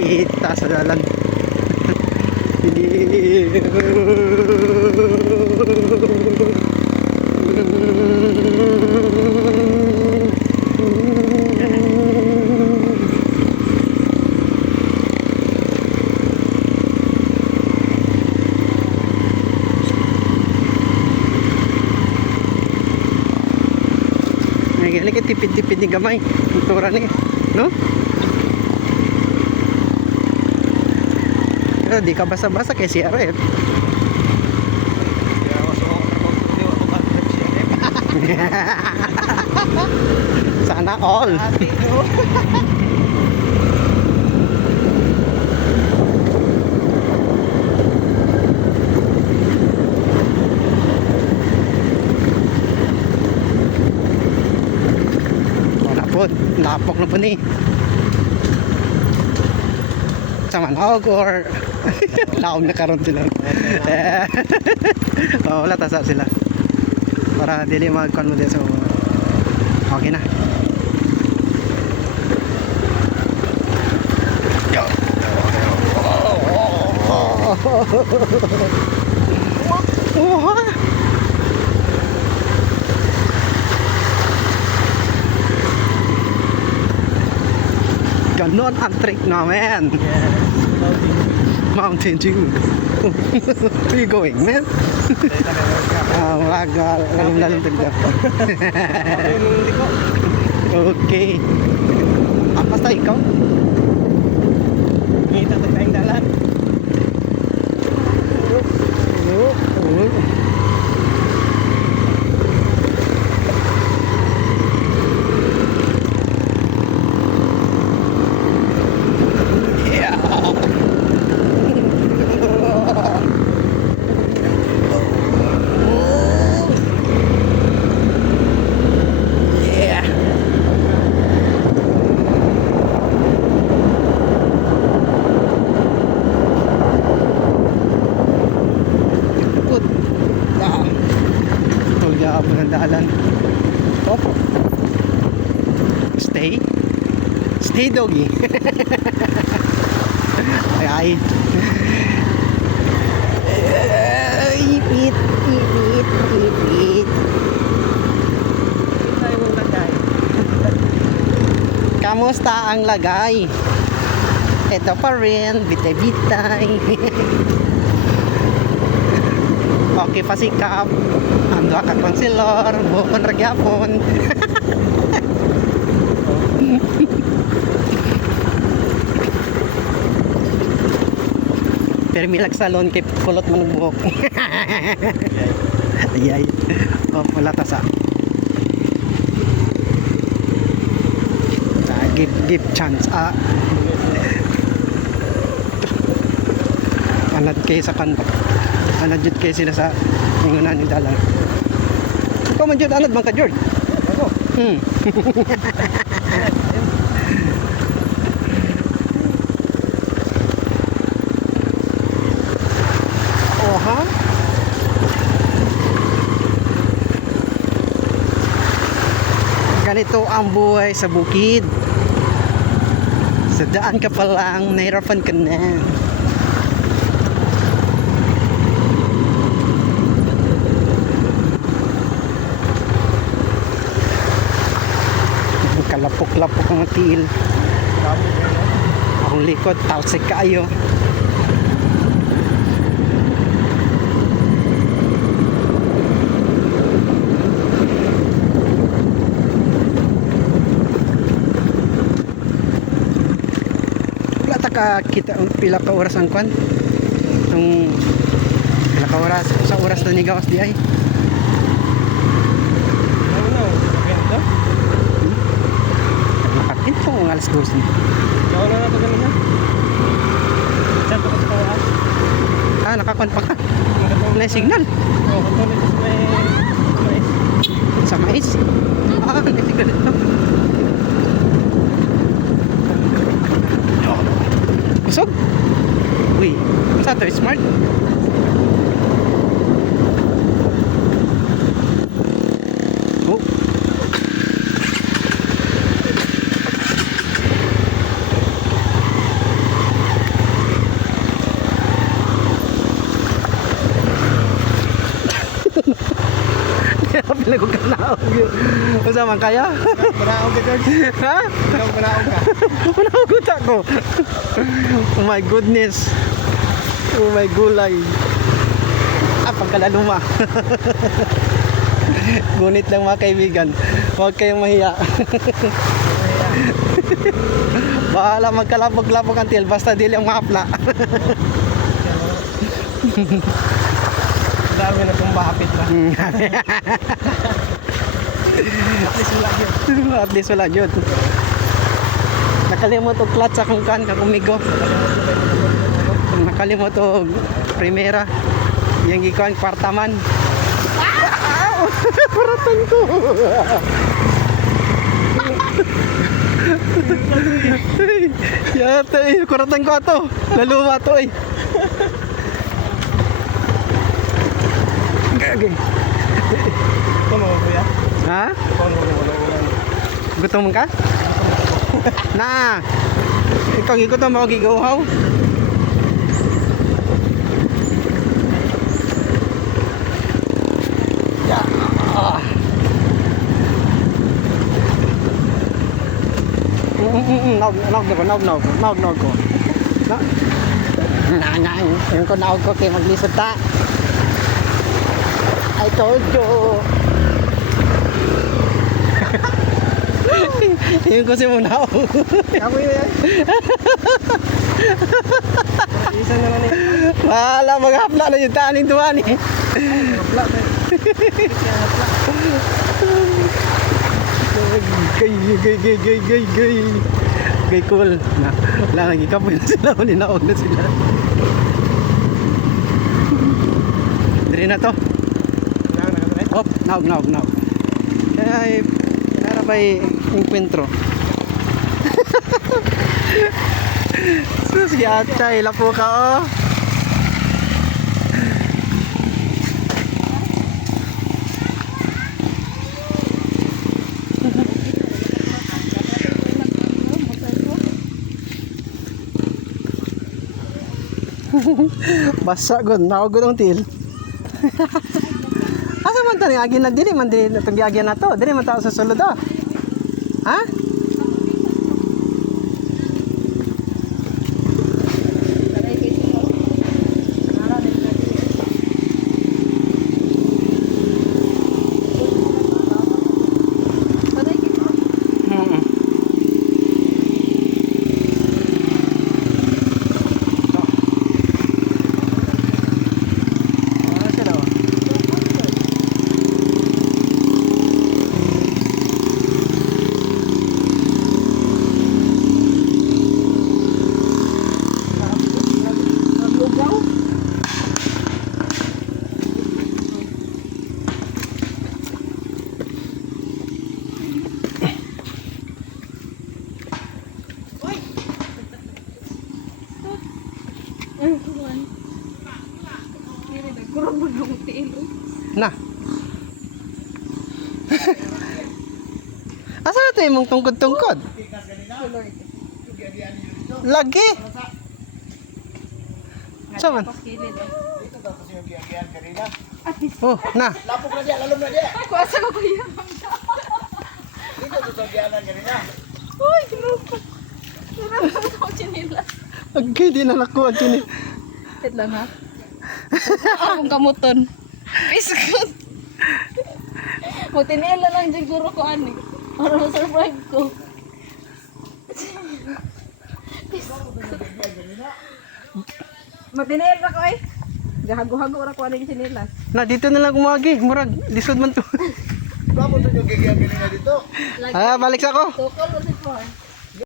itaas sa dalan. Nagiging tipid-tipid ni gamay. Kultura ni, no? Pero di ka basa-basa kay CRF. Sana all. Lapok na po ni sa manhog or laog na karon sila. Oh, wala tasa sila para dili magkon mo din, so okay na. Yo. Ganon ang trick namin. Yes. Mountain Dew. Where you going, man? Lalim tigda. Okay. Basta ikaw? Ngita ito tayong dalan. Dalan. Oh. Stay doggy. Ay. Ipit. Kamusta ang lagay? Ito pa rin, bitay-bitay. Okay pa sikap. Ando ka konsilor, bukon ragyapon. Pero milag salon kay kulot man ang buhok. Ayay. Oh, wala ta sa. Give chance. Anad kay sa kanto. Anad jud kay sila sa ingunan ni dalang. Ikaw man jud anad bang ka, George? Ako. Oha. Ganito ang buhay sa bukid. Sa daan ka pa lang, nahirapan ka na. Kalapok-lapok ang tiil. Ang likod, talsik kaayo. Wala ta ka kita pila ka oras ang kwan? Itong pila ka oras, sa oras na nigawas di ay. Ito ang alas 12. Ikaw na nato ganun na. Saan pa ka sa kawaas? Nakakon pa ka. Wala signal. Oo, katuloy sa mais. Sa mais? May signal ito. Busog? Uy, sa ito, smart. Oh. Pila ko kanaog yun. Usa man kaya? Manaog ka, George. Ha? Manaog ka. Panagot ako. Oh my goodness. Oh my gulay. Pagkalaluma. Ngunit lang mga kaibigan, huwag kayong mahiya. Bahala magkalapog-lapog ang til, basta dili ang maapla. Dami na itong mahapit na. At least wala yun. At least wala yun. Nakalimot og clutch sa kung kan, kakumigo. Nakalimot og primera. Yang ikaw kwartaman. Paratan ko. Yata kuratan ko ato. Laluma to eh. Okay. Ito mo, kuya. Ha? Ito mo, wala. Gutom ka? Na. Ikaw gigutom ako giguhaw. Naog ko. Yung ko naog ko kay maglisod ta. I told you. Yung ko si mo naog. Kamu yun yan. Isa naman eh. Wala, maghapla na yung taning tuwan eh. Hapla na. Gay cool. Na, wala lagi kapoy na sila, ninaog na sila. Diri na to. Hop, naog. Ay, nara ba'y encuentro? Sus, giyatay, lapo ka oh. Basa gud, naog gud ang til. Asa man tani agi na dili man dili itong giagyan na to. Dili man tao sa sulod ah. Ha? Na. Asa na tayo mong tungkod-tungkod? Lagi. Saman? Oh, na. Lapok na dia, lalom na dia. Kuasa ko kuya. Dito to gianan kanina. Uy, grupo. Nararamdaman ako chinila. Agay, di na nakuha din eh. Wait lang ha. Akong kamuton. Piskot. Magtinila lang dyan guro ko ani. Para ma-survive ko. Magtinila na ko eh. Gahago-hago ra ko ani chinilas. Na, dito na lang kumagi. Murag, lisod man to. Lapok to gianan kanina dito. Ah, balik sa ako. Tukol ko si Paul.